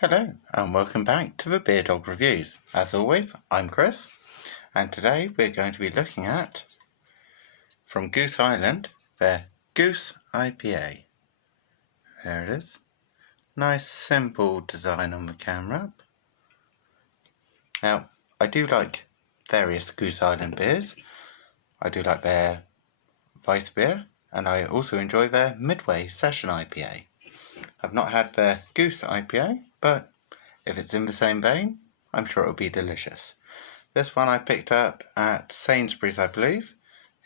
Hello and welcome back to the Beer Dog Reviews. As always, I'm Chris, and today we're going to be looking at, from Goose Island, their Goose IPA. There it is. Nice simple design on the can wrap. Now, I do like various Goose Island beers. I do like their Vice beer, and I also enjoy their Midway Session IPA. I've not had their Goose IPA, but if it's in the same vein, I'm sure it'll be delicious. This one I picked up at Sainsbury's, I believe.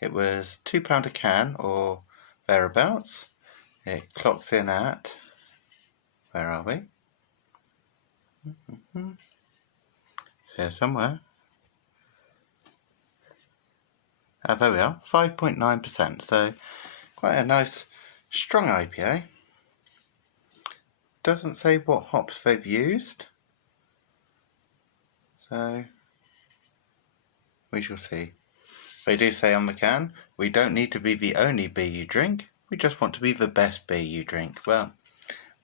It was £2 a can or thereabouts. It clocks in at, where are we? It's here somewhere. There we are, 5.9%. So quite a nice strong IPA. Doesn't say what hops they've used, so we shall see. They do say on the can, we don't need to be the only beer you drink, we just want to be the best beer you drink. Well,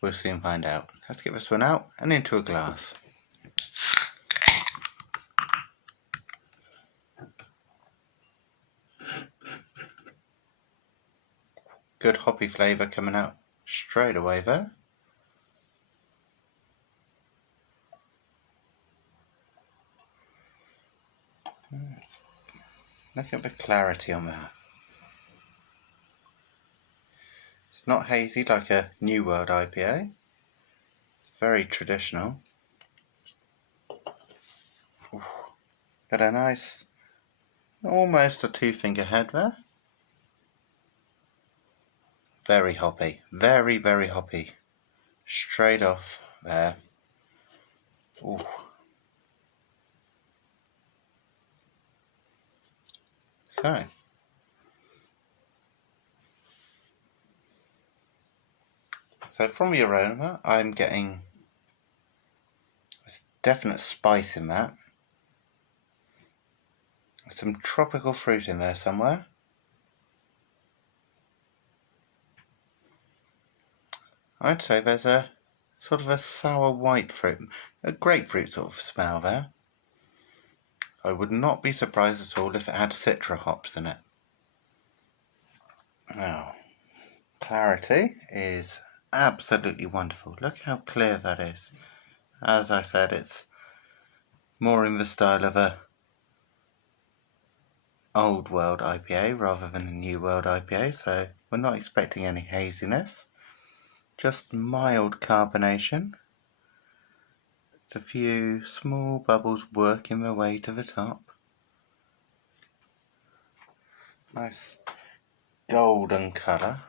we'll soon find out. Let's get this one out and into a glass. Good hoppy flavour coming out straight away there. Look at the clarity on that. It's not hazy like a New World IPA. It's very traditional. Got a nice, almost a 2-finger head there. Very hoppy, very, very hoppy. Straight off there. Ooh. So from the aroma, I'm getting a definite spice in that. Some tropical fruit in there somewhere. I'd say there's a sort of a sour white fruit, a grapefruit sort of smell there. I would not be surprised at all if it had citra hops in it. Now, clarity is absolutely wonderful. Look how clear that is. As I said, it's more in the style of a Old World IPA rather than a New World IPA, so we're not expecting any haziness. Just mild carbonation. It's a few small bubbles working their way to the top. Nice golden colour.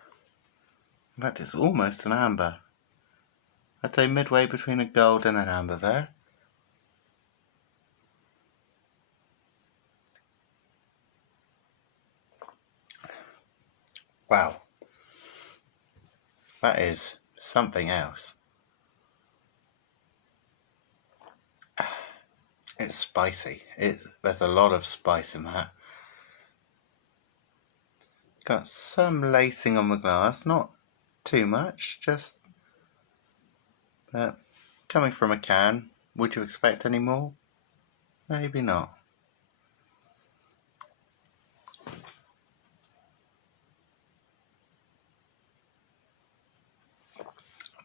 In fact, it's almost an amber. I'd say midway between a gold and an amber there. Wow. That is something else. It's spicy. There's a lot of spice in that. Got some lacing on the glass, not too much, just coming from a can. Would you expect any more? Maybe not.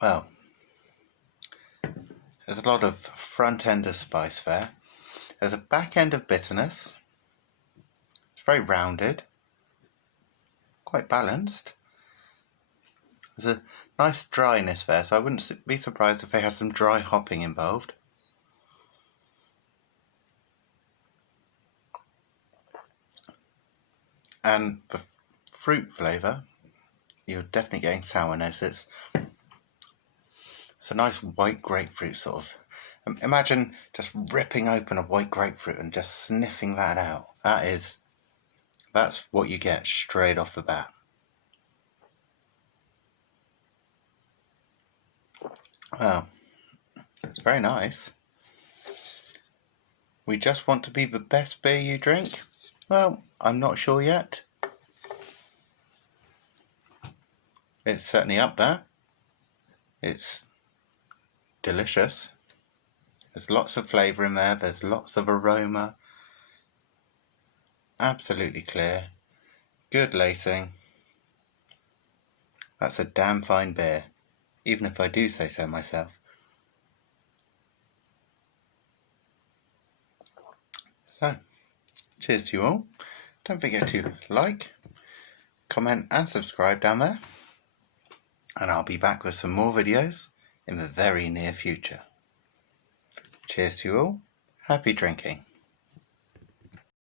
Well, there's a lot of front end of spice there. There's a back end of bitterness. It's very rounded, quite balanced. There's a nice dryness there, so I wouldn't be surprised if they had some dry hopping involved. And the fruit flavour, you're definitely getting sourness. It's a nice white grapefruit sort of. Imagine just ripping open a white grapefruit and just sniffing that out. That's what you get straight off the bat. Well, it's very nice. We just want to be the best beer you drink? Well, I'm not sure yet. It's certainly up there. It's delicious. There's lots of flavour in there, there's lots of aroma. Absolutely clear. Good lacing. That's a damn fine beer, even if I do say so myself. So, cheers to you all. Don't forget to like, comment and subscribe down there. And I'll be back with some more videos in the very near future. Cheers to you all. Happy drinking.